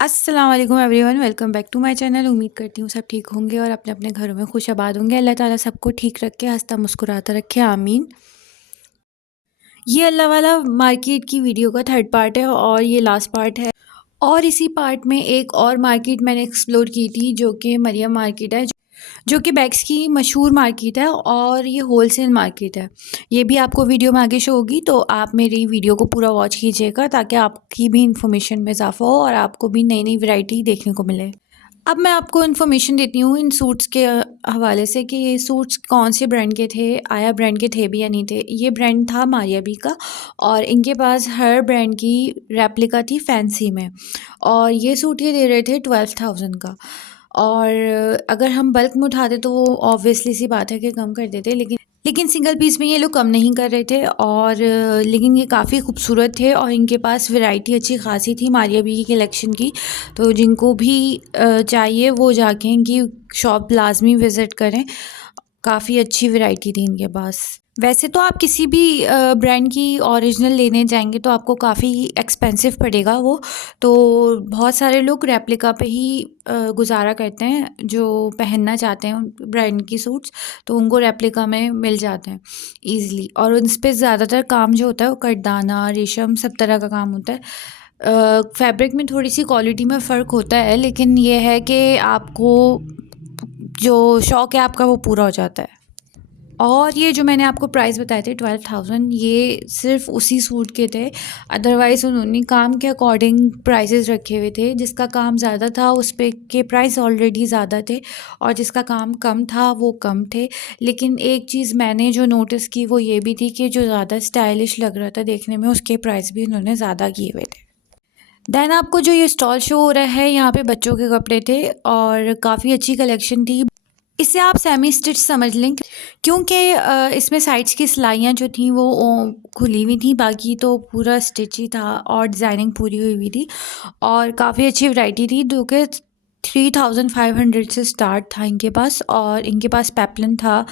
अस्सलाम वालेकुम everyone, welcome back to my channel. उम्मीद करती हूँ सब ठीक होंगे और अपने अपने घरों में खुश आबाद होंगे। अल्लाह ताला सबको ठीक रखे, हंसता मुस्कुराता रखे, आमीन। ये अल्लाह वाला मार्केट की वीडियो का थर्ड पार्ट है और ये लास्ट पार्ट है। और इसी पार्ट में एक और मार्केट मैंने एक्सप्लोर की थी जो कि मरियम मार्केट है, जो कि बैग्स की मशहूर मार्केट है और ये होलसेल मार्केट है। ये भी आपको वीडियो में आगे शो होगी, तो आप मेरी वीडियो को पूरा वॉच कीजिएगा ताकि आपकी भी इंफॉर्मेशन में इजाफा हो और आपको भी नई नई वैरायटी देखने को मिले। अब मैं आपको इन्फॉर्मेशन देती हूँ इन सूट्स के हवाले से कि ये सूट्स कौन से ब्रांड के थे, आया ब्रांड के थे भी या नहीं थे। ये ब्रांड था मारिया बी का और इनके पास हर ब्रांड की रेप्लिका थी फैंसी में। और ये सूट ये दे रहे थे 12,000 का। और अगर हम बल्क में उठाते तो वो ऑब्वियसली सी बात है कि कम कर देते, लेकिन सिंगल पीस में ये लोग कम नहीं कर रहे थे। और लेकिन ये काफ़ी खूबसूरत थे और इनके पास वैरायटी अच्छी खासी थी मारिया बी की कलेक्शन की। तो जिनको भी चाहिए वो जाके इनकी शॉप लाजमी विज़िट करें, काफ़ी अच्छी वैरायटी थी इनके पास। वैसे तो आप किसी भी ब्रांड की ओरिजिनल लेने जाएंगे तो आपको काफ़ी एक्सपेंसिव पड़ेगा वो। तो बहुत सारे लोग रेप्लिका पे ही गुजारा करते हैं, जो पहनना चाहते हैं ब्रांड की सूट्स, तो उनको रेप्लिका में मिल जाते हैं ईज़िली। और उन पे ज़्यादातर काम जो होता है वो कटदाना, रेशम, सब तरह का काम होता है। फैब्रिक में थोड़ी सी क्वालिटी में फ़र्क होता है, लेकिन ये है कि आपको जो शौक़ है आपका वो पूरा हो जाता है। और ये जो मैंने आपको प्राइस बताए थे 12,000, ये सिर्फ़ उसी सूट के थे। अदरवाइज़ उन्होंने काम के अकॉर्डिंग प्राइसेस रखे हुए थे। जिसका काम ज़्यादा था उस पे के प्राइस ऑलरेडी ज़्यादा थे और जिसका काम कम था वो कम थे। लेकिन एक चीज़ मैंने जो नोटिस की वो ये भी थी कि जो ज़्यादा स्टाइलिश लग रहा था देखने में उसके प्राइस भी उन्होंने ज़्यादा किए हुए थे। देन आपको जो ये स्टॉल शो हो रहा है यहाँ पे बच्चों के कपड़े थे और काफ़ी अच्छी कलेक्शन थी। इसे आप सेमी स्टिच समझ लें, क्योंकि इसमें साइड्स की सिलाइयाँ जो थी वो खुली हुई थी, बाकी तो पूरा स्टिच ही था और डिज़ाइनिंग पूरी हुई हुई थी। और काफ़ी अच्छी वैरायटी थी जो कि 3,500 से स्टार्ट था इनके पास। और इनके पास पेपलन था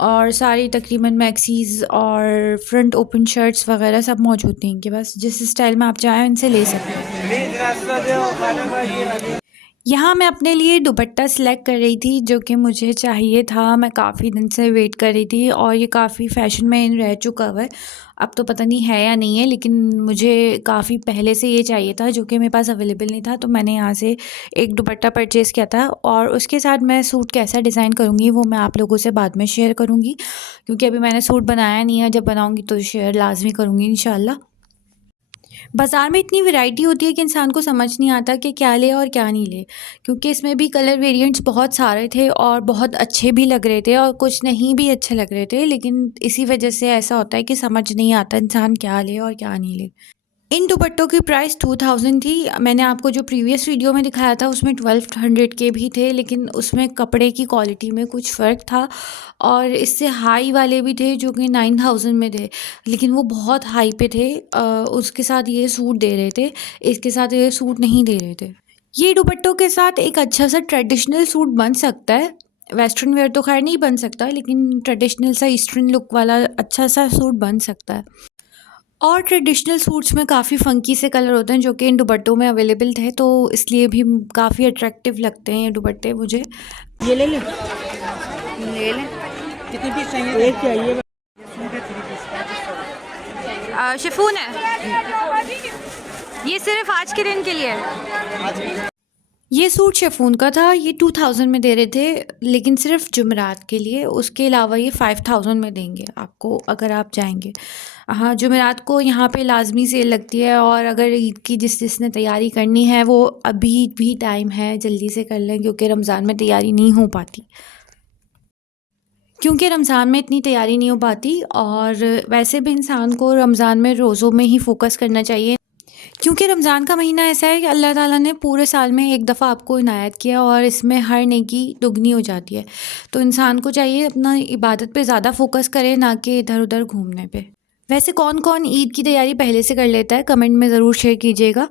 और सारी तकरीबन मैक्सीज़ और फ्रंट ओपन शर्ट्स वगैरह सब मौजूद थी इनके पास। जिस स्टाइल में आप चाहें इनसे ले सकते हैं। यहाँ मैं अपने लिए दुपट्टा सेलेक्ट कर रही थी जो कि मुझे चाहिए था, मैं काफ़ी दिन से वेट कर रही थी और ये काफ़ी फ़ैशन में इन रह चुका हुआ है। अब तो पता नहीं है या नहीं है, लेकिन मुझे काफ़ी पहले से ये चाहिए था जो कि मेरे पास अवेलेबल नहीं था। तो मैंने यहाँ से एक दुपट्टा परचेज़ किया था और उसके साथ मैं सूट कैसा डिज़ाइन करूँगी वो मैं आप लोगों से बाद में शेयर करूँगी, क्योंकि अभी मैंने सूट बनाया नहीं है। जब बनाऊँगी तो शेयर लाज़मी करूँगी इंशाल्लाह। बाज़ार में इतनी वैरायटी होती है कि इंसान को समझ नहीं आता कि क्या ले और क्या नहीं ले, क्योंकि इसमें भी कलर वेरिएंट्स बहुत सारे थे और बहुत अच्छे भी लग रहे थे और कुछ नहीं भी अच्छे लग रहे थे। लेकिन इसी वजह से ऐसा होता है कि समझ नहीं आता इंसान क्या ले और क्या नहीं ले। इन दुपट्टों की प्राइस 2,000 थी। मैंने आपको जो प्रीवियस वीडियो में दिखाया था उसमें 1,200 के भी थे, लेकिन उसमें कपड़े की क्वालिटी में कुछ फ़र्क था। और इससे हाई वाले भी थे जो कि 9,000 में थे, लेकिन वो बहुत हाई पे थे। उसके साथ ये सूट दे रहे थे, इसके साथ ये सूट नहीं दे रहे थे। ये दुपट्टों के साथ एक अच्छा सा ट्रेडिशनल सूट बन सकता है। वेस्टर्न वेयर तो खैर नहीं बन सकता, लेकिन ट्रेडिशनल सा ईस्टर्न लुक वाला अच्छा सा सूट बन सकता है। और ट्रेडिशनल सूट्स में काफ़ी फ़ंकी से कलर होते हैं जो कि इन दुपट्टों में अवेलेबल थे, तो इसलिए भी काफ़ी अट्रैक्टिव लगते हैं ये दुपट्टे मुझे। ये ले लें, ले लें। कितने पीस चाहिए? एक चाहिए। शिफॉन है, ये सिर्फ आज के दिन के लिए है। ये सूट शिफॉन का था, ये 2,000 में दे रहे थे, लेकिन सिर्फ जुमेरात के लिए। उसके अलावा ये 5,000 में देंगे आपको अगर आप जाएंगे। हाँ, जुमेरात को यहाँ पे लाजमी सेल लगती है और अगर ईद की जिसने तैयारी करनी है वो अभी भी टाइम है, जल्दी से कर लें, क्योंकि रमज़ान में तैयारी नहीं हो पाती। और वैसे भी इंसान को रमज़ान में रोज़ों में ही फ़ोकस करना चाहिए, क्योंकि रमज़ान का महीना ऐसा है कि अल्लाह ताला ने पूरे साल में एक दफ़ा आपको इनायत किया और इसमें हर नेकी दुगनी हो जाती है। तो इंसान को चाहिए अपना इबादत पे ज़्यादा फ़ोकस करे, ना कि इधर उधर घूमने पे। वैसे कौन कौन ईद की तैयारी पहले से कर लेता है कमेंट में ज़रूर शेयर कीजिएगा,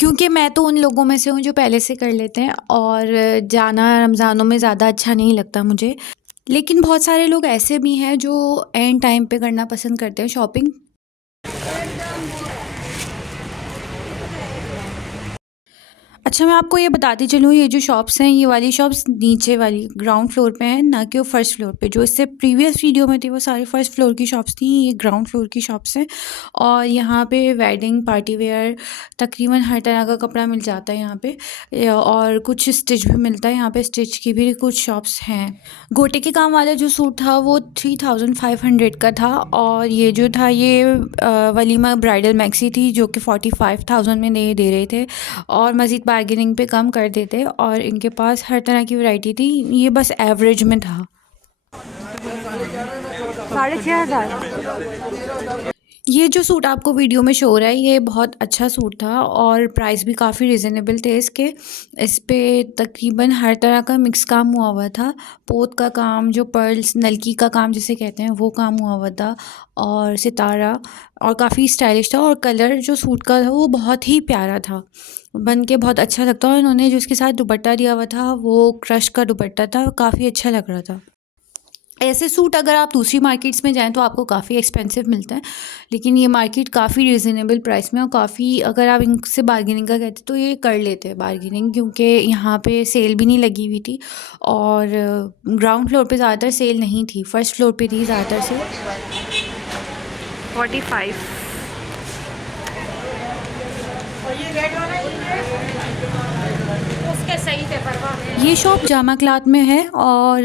क्योंकि मैं तो उन लोगों में से हूँ जो पहले से कर लेते हैं और जाना रमज़ानों में ज़्यादा अच्छा नहीं लगता मुझे। लेकिन बहुत सारे लोग ऐसे भी हैं जो एंड टाइम पे करना पसंद करते हैं शॉपिंग। अच्छा, मैं आपको ये बताती चलूँ, ये जो शॉप्स हैं, ये वाली शॉप्स नीचे वाली ग्राउंड फ्लोर पे हैं, ना कि वो फर्स्ट फ्लोर पे। जो इससे प्रीवियस वीडियो में थी वो सारी फर्स्ट फ्लोर की शॉप्स थी, ये ग्राउंड फ्लोर की शॉप्स हैं। और यहाँ पे वेडिंग पार्टी वेयर तकरीबन हर तरह का कपड़ा मिल जाता है यहाँ पे। और कुछ स्टिच भी मिलता है यहाँ पे, स्टिच की भी कुछ शॉप्स हैं। गोटे के काम वाला जो सूट था वो 3500 का था, और ये जो था ये वलीमा ब्राइडल मैक्सी थी जो कि 45,000 में दे रहे थे, और मज़ीद बार्गेनिंग पे कम कर देते। और इनके पास हर तरह की वैरायटी थी, ये बस एवरेज में था। 6,500। ये जो सूट आपको वीडियो में शो हो रहा है ये बहुत अच्छा सूट था, और प्राइस भी काफ़ी रिजनेबल थे इसके। इस पे तकरीबन हर तरह का मिक्स काम हुआ हुआ था। पोत का काम, जो पर्ल्स नलकी का काम जिसे कहते हैं, वो काम हुआ हुआ था, और सितारा, और काफ़ी स्टाइलिश था। और कलर जो सूट का था वो बहुत ही प्यारा था, बन के बहुत अच्छा लगता। और इन्होंने जो इसके साथ दुपट्टा दिया हुआ था वो क्रश का दुपट्टा था, काफ़ी अच्छा लग रहा था। ऐसे सूट अगर आप दूसरी मार्केट्स में जाएँ तो आपको काफ़ी एक्सपेंसिव मिलते हैं, लेकिन ये मार्केट काफ़ी रीज़नेबल प्राइस में, और काफ़ी, अगर आप इनसे बार्गेनिंग का कहते तो ये कर लेते हैं बार्गेनिंग, क्योंकि यहाँ पे सेल भी नहीं लगी हुई थी। और ग्राउंड फ्लोर पे ज़्यादातर सेल नहीं थी, फर्स्ट फ्लोर पे थी ज़्यादातर सेल। 45। उसके सही थे परवा। ये शॉप जामा क्लॉथ में है, और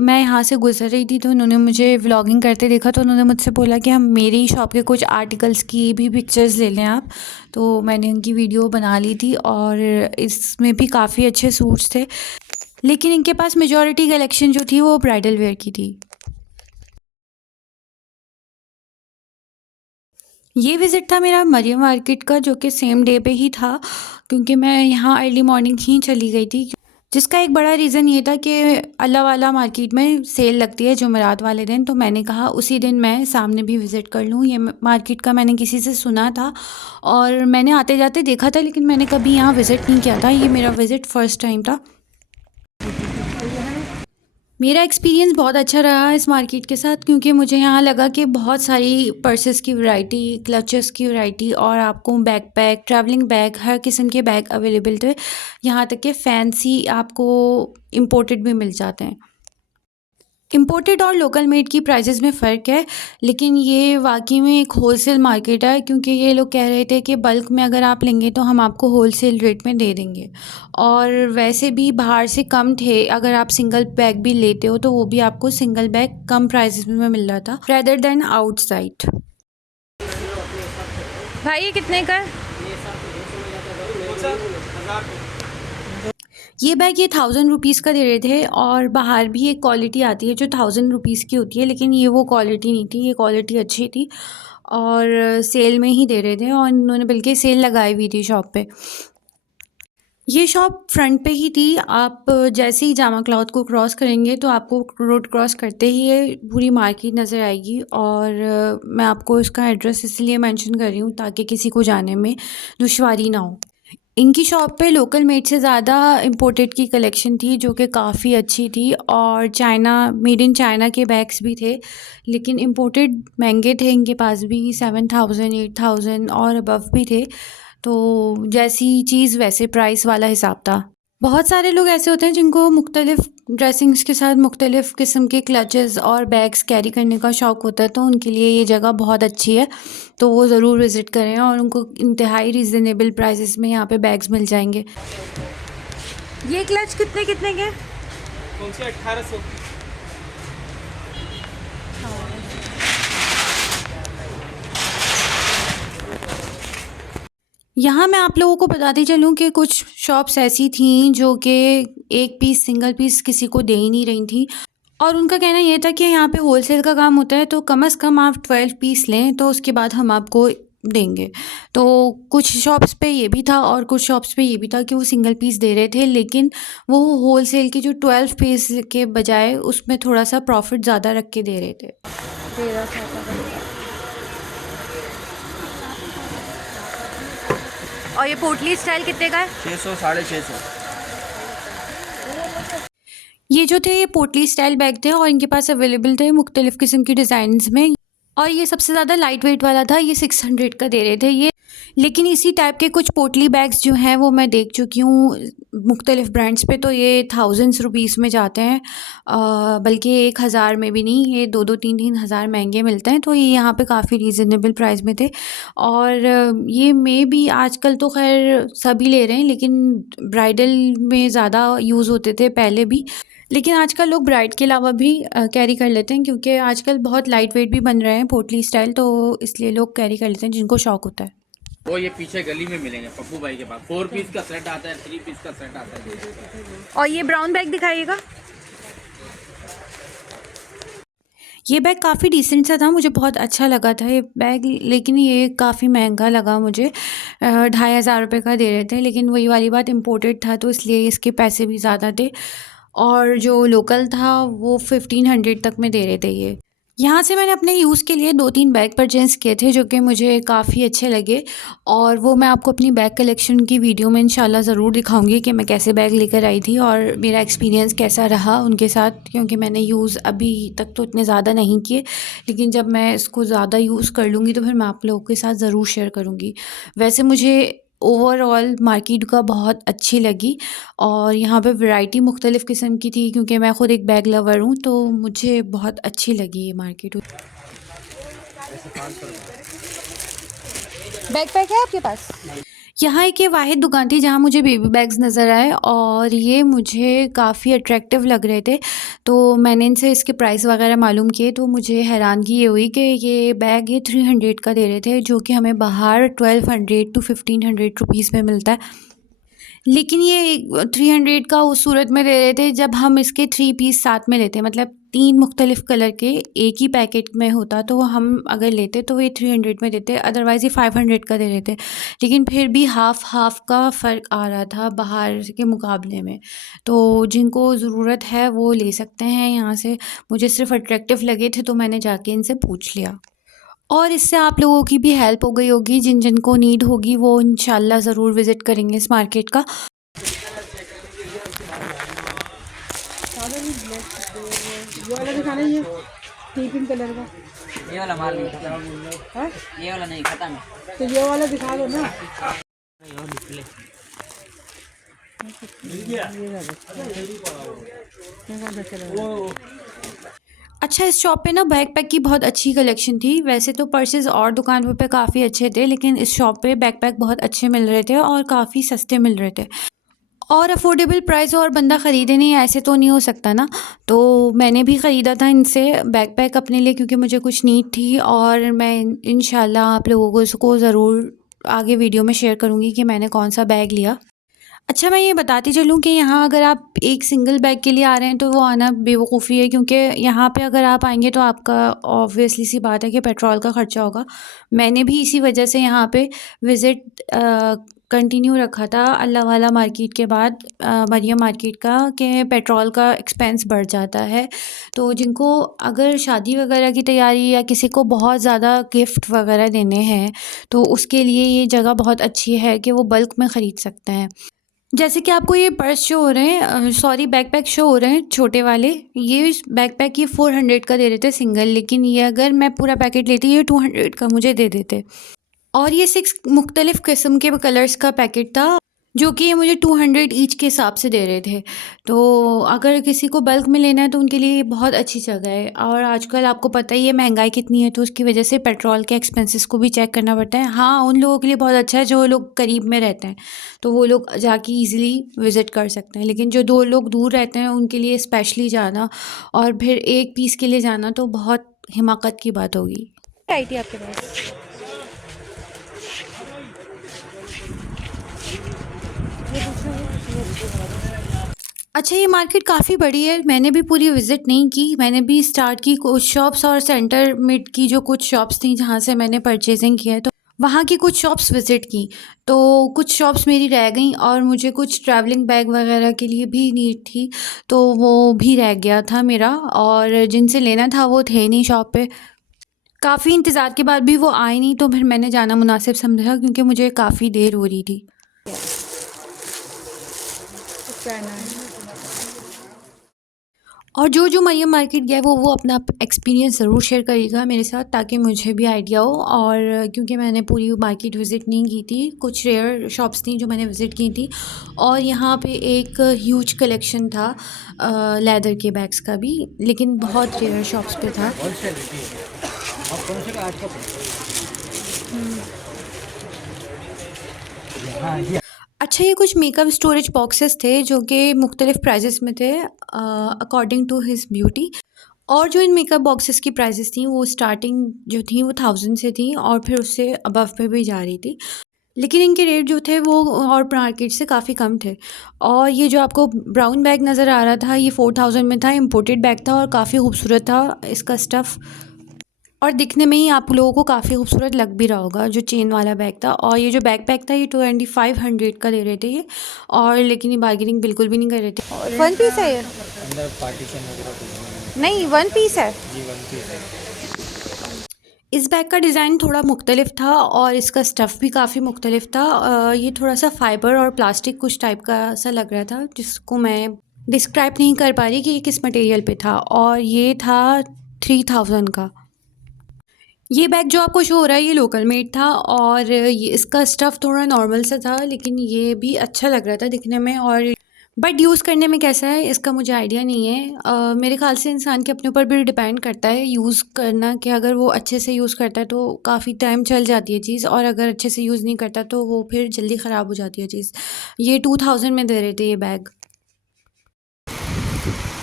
मैं यहाँ से गुजर रही थी तो उन्होंने मुझे व्लॉगिंग करते देखा, तो उन्होंने मुझसे बोला कि हम मेरी शॉप के कुछ आर्टिकल्स की भी पिक्चर्स ले लें आप। तो मैंने उनकी वीडियो बना ली थी, और इसमें भी काफ़ी अच्छे सूट्स थे, लेकिन इनके पास मेजॉरिटी कलेक्शन जो थी वो ब्राइडल वेयर की थी। ये विज़िट था मेरा मरियम मार्केट का, जो कि सेम डे पे ही था, क्योंकि मैं यहाँ अर्ली मॉर्निंग ही चली गई थी। जिसका एक बड़ा रीज़न ये था कि अल्लाह वाला मार्केट में सेल लगती है जुमेरात वाले दिन, तो मैंने कहा उसी दिन मैं सामने भी विज़िट कर लूँ। ये मार्केट का मैंने किसी से सुना था, और मैंने आते जाते देखा था, लेकिन मैंने कभी यहाँ विज़िट नहीं किया था। ये मेरा विज़िट फ़र्स्ट टाइम था। मेरा एक्सपीरियंस बहुत अच्छा रहा इस मार्केट के साथ, क्योंकि मुझे यहाँ लगा कि बहुत सारी पर्सेस की वैरायटी, क्लचेस की वैरायटी, और आपको बैकपैक, ट्रैवलिंग बैग, हर किस्म के बैग अवेलेबल थे। यहाँ तक कि फैंसी आपको इम्पोर्टेड भी मिल जाते हैं। इम्पोर्टेड और लोकल मेड की प्राइसेस में फ़र्क है, लेकिन ये वाकई में एक होलसेल मार्केट है, क्योंकि ये लोग कह रहे थे कि बल्क में अगर आप लेंगे तो हम आपको होलसेल रेट में दे देंगे। और वैसे भी बाहर से कम थे, अगर आप सिंगल बैग भी लेते हो तो वो भी आपको सिंगल बैग कम प्राइसेस में मिल रहा था, रेदर देन आउटसाइड। भाई ये कितने का है? ये बैग ये 1000 रुपीज़ का दे रहे थे, और बाहर भी एक क्वालिटी आती है जो 1000 रुपीज़ की होती है, लेकिन ये वो क्वालिटी नहीं थी, ये क्वालिटी अच्छी थी, और सेल में ही दे रहे थे, और इन्होंने बल्कि सेल लगाई हुई थी शॉप पे। ये शॉप फ्रंट पे ही थी। आप जैसे ही जामा क्लॉथ को क्रॉस करेंगे तो आपको रोड क्रॉस करते ही ये पूरी मार्केट नज़र आएगी, और मैं आपको इसका एड्रेस इसलिए मेंशन कर रही हूँ ताकि किसी को जाने में दुश्वारी ना हो। इनकी शॉप पे लोकल मेड से ज़्यादा इम्पोर्टेड की कलेक्शन थी, जो कि काफ़ी अच्छी थी, और चाइना, मेड इन चाइना के बैग्स भी थे, लेकिन इम्पोर्टेड महंगे थे इनके पास भी, 7000 8000 और अबव भी थे। तो जैसी चीज़ वैसे प्राइस वाला हिसाब था। बहुत सारे लोग ऐसे होते हैं जिनको मुख्तलिफ़ ड्रेसिंग्स के साथ मुख्तलिफ़ किस्म के क्लचेस और बैग्स कैरी करने का शौक़ होता है, तो उनके लिए ये जगह बहुत अच्छी है, तो वो ज़रूर विज़िट करें, और उनको इंतहाई रीज़नेबल प्राइसेस में यहाँ पे बैग्स मिल जाएंगे। ये क्लच कितने कितने के? कौन सी 1800? यहाँ मैं आप लोगों को बताती चलूँ कि कुछ शॉप्स ऐसी थीं जो कि एक पीस, सिंगल पीस किसी को दे ही नहीं रही थी, और उनका कहना ये था कि यहाँ पे होलसेल का काम होता है, तो कम से कम आप 12 पीस लें तो उसके बाद हम आपको देंगे। तो कुछ शॉप्स पे ये भी था, और कुछ शॉप्स पे ये भी था कि वो सिंगल पीस दे रहे थे, लेकिन वो होलसेल की जो 12 पीस के बजाय उसमें थोड़ा सा प्रॉफिट ज़्यादा रख के दे रहे थे। और ये पोटली स्टाइल कितने का है? 600 650। ये जो थे ये पोटली स्टाइल बैग थे, और इनके पास अवेलेबल थे मुख्तलिफ़ किस्म की डिज़ाइंस में, और ये सबसे ज़्यादा लाइट वेट वाला था, ये 600 का दे रहे थे। ये लेकिन इसी टाइप के कुछ पोटली बैग्स जो हैं वो मैं देख चुकी हूँ मुख्तलिफ़ ब्रांड्स पे, तो ये थाउजेंड्स रुपीस में जाते हैं, बल्कि 1,000 में भी नहीं, ये 2-2 3-3 हज़ार महंगे मिलते हैं। तो ये यहाँ पे काफ़ी रीज़नेबल प्राइस में थे और ये मे बी आजकल तो खैर सभी ले रहे हैं, लेकिन ब्राइडल में ज़्यादा यूज़ होते थे पहले भी, लेकिन आजकल लोग ब्राइड के अलावा भी कैरी कर लेते हैं, क्योंकि आजकल बहुत लाइट वेट भी बन रहे हैं पोटली स्टाइल, तो इसलिए लोग कैरी कर लेते हैं जिनको शौक़ होता है। वो ये पीछे गली में मिलेंगे पप्पू भाई के पास। 4 पीस का सेट आता है, 3 पीस का सेट आता है। और ये ब्राउन बैग दिखाइएगा। ये बैग काफ़ी डिसेंट सा था, मुझे बहुत अच्छा लगा था ये बैग, लेकिन ये काफ़ी महंगा लगा मुझे। 2,500 रुपये का दे रहे थे, लेकिन वही वाली बात, इम्पोर्टेड था तो इसलिए इसके पैसे भी ज़्यादा थे, और जो लोकल था वो 1500 तक में दे रहे थे ये। यहाँ से मैंने अपने यूज़ के लिए 2-3 बैग परचेज़ किए थे जो कि मुझे काफ़ी अच्छे लगे, और वो मैं आपको अपनी बैग कलेक्शन की वीडियो में इंशाल्लाह ज़रूर दिखाऊंगी कि मैं कैसे बैग लेकर आई थी और मेरा एक्सपीरियंस कैसा रहा उनके साथ, क्योंकि मैंने यूज़ अभी तक तो इतने ज़्यादा नहीं किए, लेकिन जब मैं इसको ज़्यादा यूज़ कर लूँगी तो फिर मैं आप लोगों के साथ ज़रूर शेयर करूँगी। वैसे मुझे ओवरऑल मार्केट का बहुत अच्छी लगी, और यहाँ पे वैरायटी मुख्तलिफ़ किस्म की थी, क्योंकि मैं ख़ुद एक बैग लवर हूँ, तो मुझे बहुत अच्छी लगी ये मार्केट। बैकपैक है आपके पास? यहाँ एक ये वाहिद दुकान थी जहाँ मुझे बेबी बैग्स नज़र आए, और ये मुझे काफ़ी अट्रैक्टिव लग रहे थे, तो मैंने इनसे इसके प्राइस वगैरह मालूम किए, तो मुझे हैरानगी ये हुई कि ये बैग ये 300 का दे रहे थे, जो कि हमें बाहर 1200 टू 1500 रुपीस में मिलता है। लेकिन ये 300 का उस सूरत में दे रहे थे जब हम इसके 3 पीस साथ में लेते, मतलब 3 मुख्तलिफ़ कलर के एक ही पैकेट में होता, तो वो हम अगर लेते तो ये 300 में देते, अदरवाइज़ ये 500 का दे रहे थे। लेकिन फिर भी हाफ़ का फ़र्क आ रहा था बाहर के मुकाबले में, तो जिनको ज़रूरत है वो ले सकते हैं यहाँ से। मुझे सिर्फ़ अट्रैक्टिव लगे थे तो मैंने जाके इनसे पूछ लिया, और इससे आप लोगों की भी हेल्प हो गई होगी। जिन जिन को नीड होगी वो इंशाल्लाह ज़रूर विज़िट करेंगे इस मार्केट का। ये वाला दिखाना, ये पिंक कलर का। ये वाला माल नहीं खत्म है, ये वाला नहीं खत्म है, तो ये वाला दिखा दो ना। अच्छा, इस शॉप पे ना बैकपैक की बहुत अच्छी कलेक्शन थी। वैसे तो पर्सेस और दुकानों पे काफ़ी अच्छे थे, लेकिन इस शॉप पे बैकपैक बहुत अच्छे मिल रहे थे और काफ़ी सस्ते मिल रहे थे, और अफोर्डेबल प्राइस और बंदा ख़रीदे नहीं, ऐसे तो नहीं हो सकता ना। तो मैंने भी ख़रीदा था इनसे बैकपैक अपने लिए, क्योंकि मुझे कुछ नीड थी, और मैं इंशाल्लाह आप लोगों को इसको ज़रूर आगे वीडियो में शेयर करूँगी कि मैंने कौन सा बैग लिया। अच्छा, मैं ये बताती चलूँ कि यहाँ अगर आप एक सिंगल बैग के लिए आ रहे हैं तो वो आना बेवकूफ़ी है, क्योंकि यहाँ पे अगर आप आएँगे तो आपका ऑब्वियसली सी बात है कि पेट्रोल का ख़र्चा होगा। मैंने भी इसी वजह से यहाँ पे विज़िट कंटिन्यू रखा था अल्लाह वाला मार्केट के बाद मरियम मार्केट का, कि पेट्रोल का एक्सपेंस बढ़ जाता है। तो जिनको अगर शादी वगैरह की तैयारी या किसी को बहुत ज़्यादा गिफ्ट वगैरह देने हैं, तो उसके लिए ये जगह बहुत अच्छी है कि वो बल्क में ख़रीद सकते हैं। जैसे कि आपको ये पर्स शो हो रहे हैं, सॉरी बैकपैक शो हो रहे हैं छोटे वाले, ये बैकपैक ये 400 का दे रहे थे सिंगल, लेकिन ये अगर मैं पूरा पैकेट लेती ये 200 का मुझे दे देते, और ये 6 मुख्तलिफ़ किस्म के कलर्स का पैकेट था, जो कि ये मुझे 200 ईच के हिसाब से दे रहे थे। तो अगर किसी को बल्क में लेना है तो उनके लिए ये बहुत अच्छी जगह है, और आजकल आपको पता ही है महंगाई कितनी है, तो उसकी वजह से पेट्रोल के एक्सपेंसेस को भी चेक करना पड़ता है। हाँ, उन लोगों के लिए बहुत अच्छा है जो लोग करीब में रहते हैं, तो वो लोग जाके ईज़िली विज़िट कर सकते हैं, लेकिन जो 2 लोग दूर रहते हैं उनके लिए स्पेशली जाना और फिर एक पीस के लिए जाना तो बहुत हिमाकत की बात होगी। आई थी आपके पास? अच्छा, ये मार्केट काफ़ी बड़ी है, मैंने भी पूरी विज़िट नहीं की, मैंने भी स्टार्ट की कुछ शॉप्स और सेंटर मिड की जो कुछ शॉप्स थी जहाँ से मैंने परचेजिंग किया है, तो वहाँ की कुछ शॉप्स विज़िट की, तो कुछ शॉप्स मेरी रह गई, और मुझे कुछ ट्रैवलिंग बैग वगैरह के लिए भी नीड थी, तो वो भी रह गया था मेरा, और जिनसे लेना था वो थे नहीं शॉप पे। काफ़ी इंतज़ार के बाद भी वो आए नहीं, तो फिर मैंने जाना मुनासिब समझा, क्योंकि मुझे काफ़ी देर हो रही थी। और जो मरियम मार्केट गया है वो अपना एक्सपीरियंस ज़रूर शेयर करिएगा मेरे साथ, ताकि मुझे भी आइडिया हो। और क्योंकि मैंने पूरी मार्केट विज़िट नहीं की थी, कुछ रेयर शॉप्स थी जो मैंने विज़िट की थी। और यहाँ पे एक ह्यूज कलेक्शन था लेदर के बैग्स का भी, लेकिन बहुत रेयर शॉप्स पे था। अच्छा, ये कुछ मेकअप स्टोरेज बॉक्सेस थे जो कि मुख्तलिफ़ प्राइजेस में थे अकॉर्डिंग टू हिज ब्यूटी। और जो इन मेकअप बॉक्सेस की प्राइसेस थी वो स्टार्टिंग जो थी वो 1000 से थी और फिर उससे अबव पे भी जा रही थी, लेकिन इनके रेट जो थे वो और मार्केट से काफ़ी कम थे। और ये जो आपको ब्राउन बैग नज़र आ रहा था ये 4000 में था, इम्पोर्टेड बैग था और काफ़ी खूबसूरत था इसका स्टफ़। और दिखने में ही आप लोगों को काफ़ी खूबसूरत लग भी रहा होगा, जो चेन वाला बैग था। और ये जो बैकपैक था ये 2500 का दे रहे थे ये, और लेकिन ये बार्गेनिंग बिल्कुल भी नहीं कर रहे थे। वन पीस है ये? अंदर पार्टीशन वगैरह नहीं, वन पीस है। जी 1 पीस है। इस बैग का डिज़ाइन थोड़ा मुख्तलिफ था और इसका स्टफ़ भी काफ़ी मुख्तलिफ था। ये थोड़ा सा फ़ाइबर और प्लास्टिक कुछ टाइप का सा लग रहा था, जिसको मैं डिस्क्राइब नहीं कर पा रही कि ये किस मटेरियल पे था। और ये था 3000 का। ये बैग जो आपको शो हो रहा है ये लोकल मेड था और ये इसका स्टफ़ थोड़ा नॉर्मल सा था, लेकिन ये भी अच्छा लग रहा था दिखने में। और बट यूज़ करने में कैसा है इसका मुझे आइडिया नहीं है। मेरे ख़्याल से इंसान के अपने ऊपर भी डिपेंड करता है यूज़ करना, कि अगर वो अच्छे से यूज़ करता है तो काफ़ी टाइम चल जाती है चीज़, और अगर अच्छे से यूज़ नहीं करता तो वो फिर जल्दी ख़राब हो जाती है चीज़। ये 2000 में दे रहे थे ये बैग।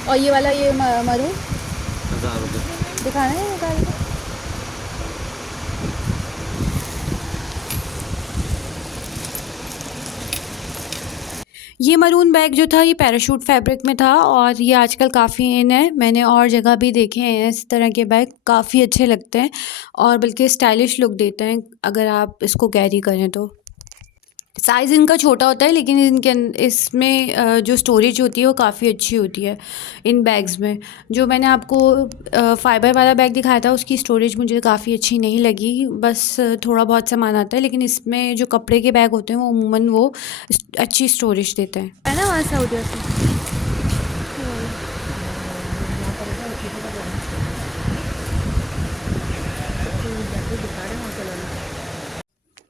और ये वाला ये मरून 1000 रुपये। दिखाना है निकाल के? ये मरून बैग जो था ये पैराशूट फैब्रिक में था और ये आजकल काफ़ी इन है। मैंने और जगह भी देखे हैं इस तरह के बैग, काफ़ी अच्छे लगते हैं और बल्कि स्टाइलिश लुक देते हैं अगर आप इसको कैरी करें तो। साइज़ इनका छोटा होता है, लेकिन इसमें जो स्टोरेज होती है वो काफ़ी अच्छी होती है इन बैग्स में। जो मैंने आपको फ़ाइबर वाला बैग दिखाया था उसकी स्टोरेज मुझे काफ़ी अच्छी नहीं लगी, बस थोड़ा बहुत सामान आता है, लेकिन इसमें जो कपड़े के बैग होते हैं वो अमूमन वो अच्छी स्टोरेज देते हैं। है ना वहाँ सऊदिया से?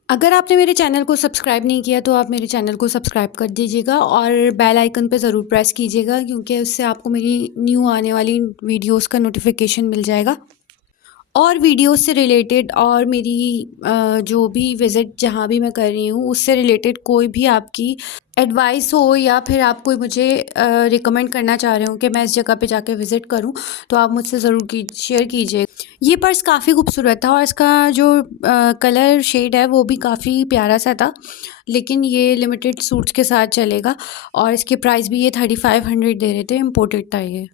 अगर आपने मेरे चैनल को सब्सक्राइब नहीं किया तो आप मेरे चैनल को सब्सक्राइब कर दीजिएगा और बेल आइकन पे ज़रूर प्रेस कीजिएगा, क्योंकि उससे आपको मेरी न्यू आने वाली वीडियोस का नोटिफिकेशन मिल जाएगा। और वीडियोस से रिलेटेड और मेरी जो भी विज़िट जहाँ भी मैं कर रही हूँ उससे रिलेटेड कोई भी आपकी एडवाइस हो, या फिर आप कोई मुझे रिकमेंड करना चाह रहे हो कि मैं इस जगह पे जाके विज़िट करूँ, तो आप मुझसे ज़रूर शेयर कीजिए। ये पर्स काफ़ी खूबसूरत था और इसका जो कलर शेड है वो भी काफ़ी प्यारा सा था, लेकिन ये लिमिटेड सूट्स के साथ चलेगा और इसके प्राइस भी ये 3500 दे रहे थे, इम्पोर्टेड था ये।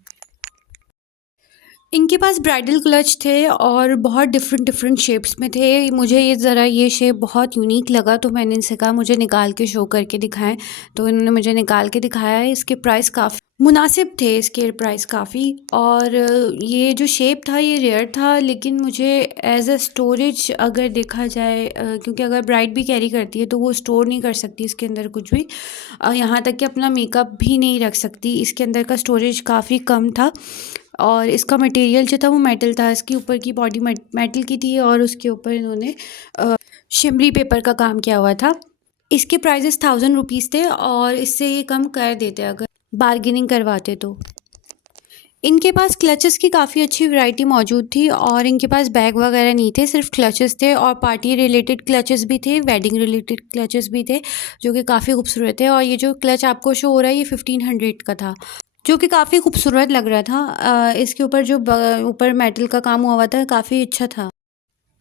इनके पास ब्राइडल क्लच थे और बहुत डिफरेंट शेप्स में थे। मुझे ये शेप बहुत यूनिक लगा, तो मैंने इनसे कहा मुझे निकाल के शो करके दिखाएं, तो इन्होंने मुझे निकाल के दिखाया है। इसके प्राइस काफ़ी मुनासिब थे, इसके प्राइस काफ़ी। और ये जो शेप था ये रेयर था, लेकिन मुझे एज अ स्टोरेज अगर देखा जाए, क्योंकि अगर ब्राइड भी कैरी करती है तो वो स्टोर नहीं कर सकती इसके अंदर कुछ भी, यहाँ तक कि अपना मेकअप भी नहीं रख सकती। इसके अंदर का स्टोरेज काफ़ी कम था और इसका मटेरियल जो था वो मेटल था। इसके ऊपर की बॉडी मेटल की थी और उसके ऊपर इन्होंने शिमरी पेपर का काम किया हुआ था। इसके प्राइजेस 1000 रुपीज़ थे और इससे ये कम कर देते अगर बार्गेनिंग करवाते तो। इनके पास क्लचेस की काफ़ी अच्छी वैरायटी मौजूद थी और इनके पास बैग वगैरह नहीं थे, सिर्फ क्लचेस थे और पार्टी रिलेटेड क्लचेस भी थे, वेडिंग रिलेटेड क्लचेस भी थे, जो कि काफ़ी खूबसूरत थे। और ये जो क्लच आपको शो हो रहा है ये 1500 का था, जो कि काफ़ी खूबसूरत लग रहा था। इसके ऊपर जो ऊपर मेटल का काम हुआ हुआ था काफ़ी अच्छा था।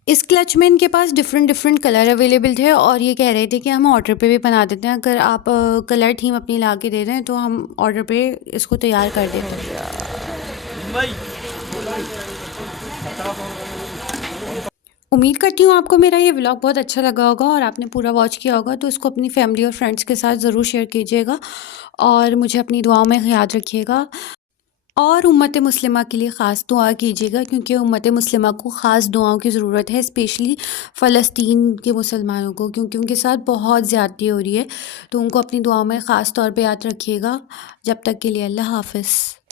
इस क्लच में इनके पास डिफरेंट कलर अवेलेबल थे और ये कह रहे थे कि हम ऑर्डर पे भी बना देते हैं, अगर आप कलर थीम अपनी ला के दे दें तो हम ऑर्डर पे इसको तैयार कर देते हैं। उम्मीद करती हूँ आपको मेरा ये व्लॉग बहुत अच्छा लगा होगा और आपने पूरा वॉच किया होगा, तो इसको अपनी फैमिली और फ्रेंड्स के साथ ज़रूर शेयर कीजिएगा और मुझे अपनी दुआओं में याद रखिएगा। और उम्मत मुस्लिमा के लिए ख़ास दुआ कीजिएगा, क्योंकि उम्मत मुस्लिमा को ख़ास दुआओं की ज़रूरत है, स्पेशली फ़लस्तीन के मुसलमानों को, क्योंकि उनके साथ बहुत ज़्यादती हो रही है। तो उनको अपनी दुआओं में ख़ास तौर पे याद रखिएगा। जब तक के लिए अल्लाह हाफ़िज़।